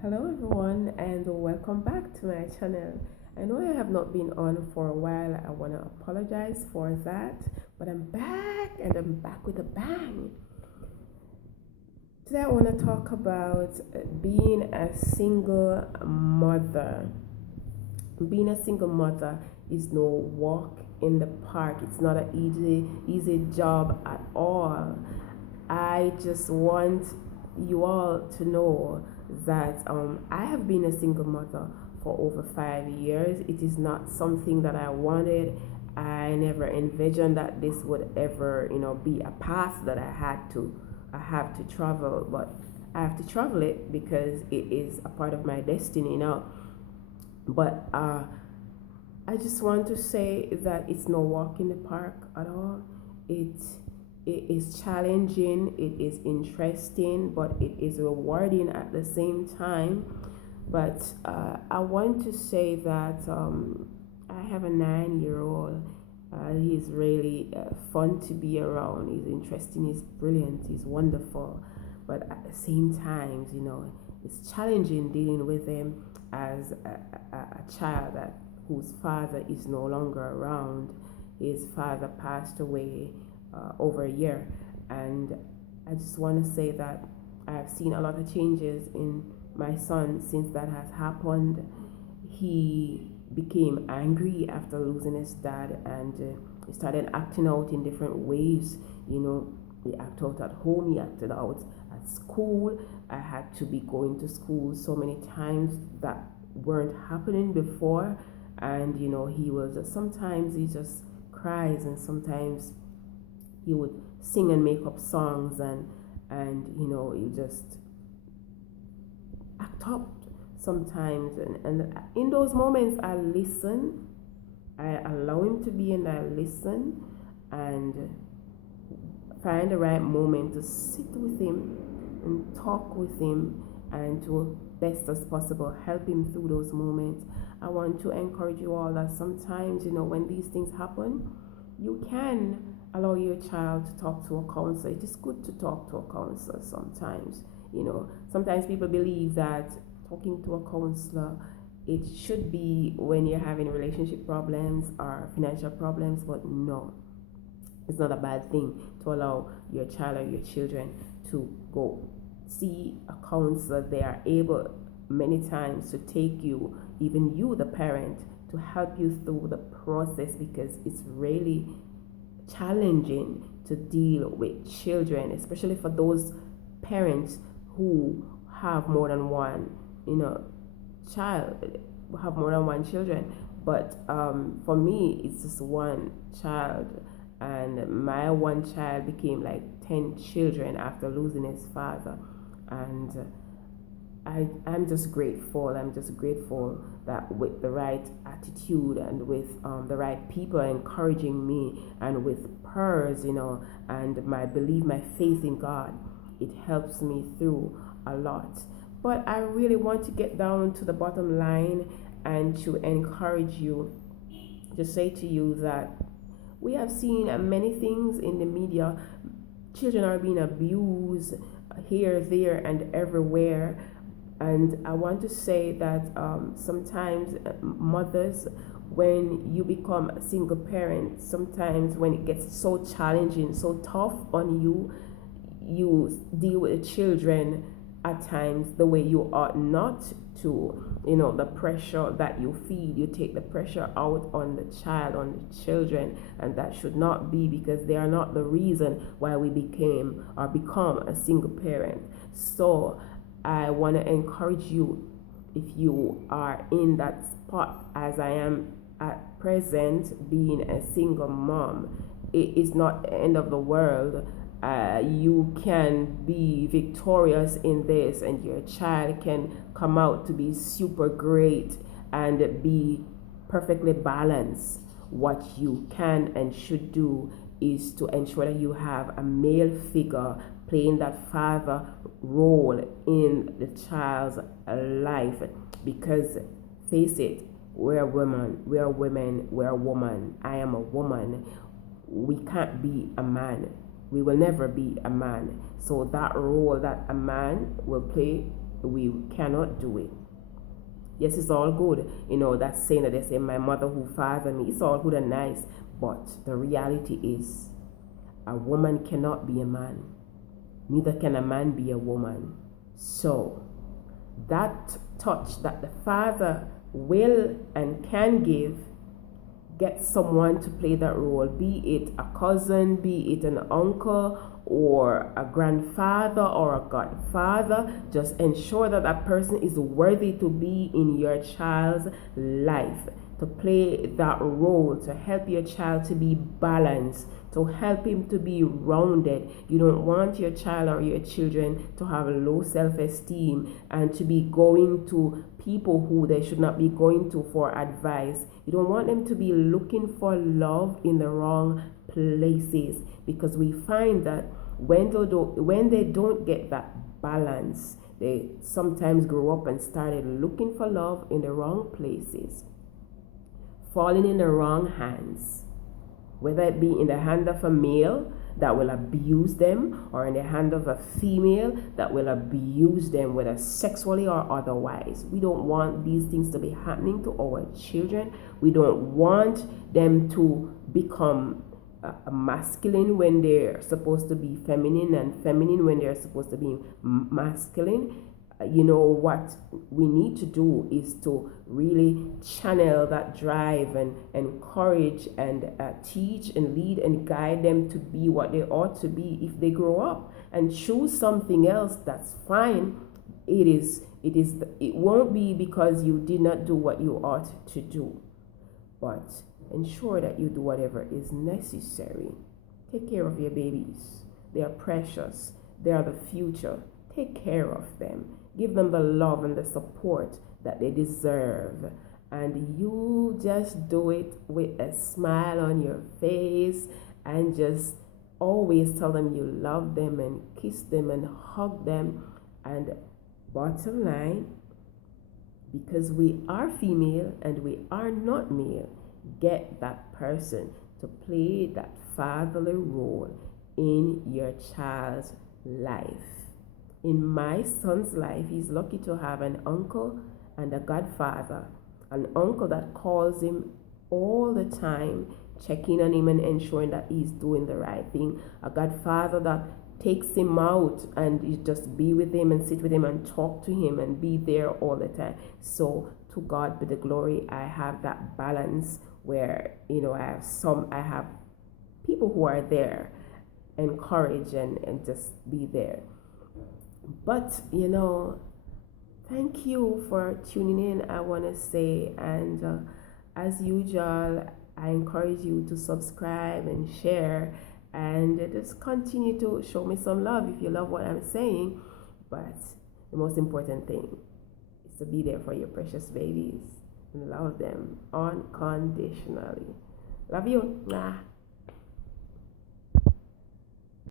Hello everyone and welcome back to my channel. I know I have not been on for a while. I want to apologize for that, but I'm back and I'm back with a bang. Today I want to talk about being a single mother. Being a single mother is no walk in the park. It's not an easy job at all. I just want you all to know that I have been a single mother for over 5 years. It is not something that I wanted. I never envisioned that this would ever, be a path that I have to travel, but I have to travel it because it is a part of my destiny now. But I just want to say that it's no walk in the park at all. It it is challenging, it is interesting, but it is rewarding at the same time. But I want to say that I have a 9 year old. He's really fun to be around. He's interesting, he's brilliant, he's wonderful. But at the same time, it's challenging dealing with him as a child whose father is no longer around. His father passed away over a year, and I just want to say that I've seen a lot of changes in my son since that has happened. He became angry after losing his dad, and he started acting out in different ways. He acted out at home, he acted out at school. I had to be going to school so many times that weren't happening before. And he was sometimes he just cries, and sometimes he would sing and make up songs, and he just act up sometimes, and in those moments I listen. I allow him to be, and I listen and find the right moment to sit with him and talk with him, and to best as possible help him through those moments. I want to encourage you all that sometimes, when these things happen, you can allow your child to talk to a counselor. It is good to talk to a counselor sometimes. Sometimes people believe that talking to a counselor, it should be when you're having relationship problems or financial problems, but no, it's not a bad thing to allow your child or your children to go see a counselor. They are able many times to take you, even you, the parent, to help you through the process, because it's really challenging to deal with children, especially for those parents who have more than one, child, have more than one children. But for me, it's just one child, and my one child became like 10 children after losing his father. And I'm just grateful. I'm just grateful that with the right attitude, and with the right people encouraging me, and with prayers, and my belief, my faith in God, it helps me through a lot. But I really want to get down to the bottom line and to encourage you, to say to you that we have seen many things in the media. Children are being abused here, there, and everywhere. And I want to say that sometimes mothers, when you become a single parent, sometimes when it gets so challenging, so tough on you, you deal with the children at times the way you ought not to. The pressure that you feel, you take the pressure out on the child, on the children, and that should not be, because they are not the reason why we became or become a single parent. So I want to encourage you, if you are in that spot as I am at present, being a single mom, it is not the end of the world. You can be victorious in this, and your child can come out to be super great and be perfectly balanced. What you can and should do is to ensure that you have a male figure playing that father role in the child's life, because face it, we're women, we're a woman. I am a woman. We can't be a man. We will never be a man. So that role that a man will play we cannot do it. Yes, it's all good. That saying that they say, my mother who fathered me, it's all good and nice. But the reality is, a woman cannot be a man, neither can a man be a woman. So, that touch that the father will and can give, get someone to play that role, be it a cousin, be it an uncle, or a grandfather or a godfather. Just ensure that that person is worthy to be in your child's life, to play that role, to help your child to be balanced, to help him to be rounded. You don't want your child or your children to have low self-esteem and to be going to people who they should not be going to for advice. You don't want them to be looking for love in the wrong places, because we find that when they don't get that balance, they sometimes grow up and started looking for love in the wrong places, falling in the wrong hands, whether it be in the hand of a male that will abuse them, or in the hand of a female that will abuse them, whether sexually or otherwise. We don't want these things to be happening to our children. We don't want them to become masculine when they're supposed to be feminine, and feminine when they're supposed to be masculine. What we need to do is to really channel that drive and encourage and teach and lead and guide them to be what they ought to be. If they grow up and choose something else, that's fine. It won't be because you did not do what you ought to do, but ensure that you do whatever is necessary. Take care of your babies. They are precious. They are the future. Take care of them. Give them the love and the support that they deserve. And you just do it with a smile on your face, and just always tell them you love them and kiss them and hug them. And bottom line, because we are female and we are not male, get that person to play that fatherly role in your child's life. In my son's life, he's lucky to have an uncle and a godfather. An uncle that calls him all the time, checking on him and ensuring that he's doing the right thing. A godfather that takes him out and you just be with him and sit with him and talk to him and be there all the time. So to God be the glory, I have that balance where I have people who are there, encourage and just be there. But thank you for tuning in, I want to say, and as usual, I encourage you to subscribe and share, and just continue to show me some love if you love what I'm saying. But the most important thing is to be there for your precious babies and love them unconditionally. Love you.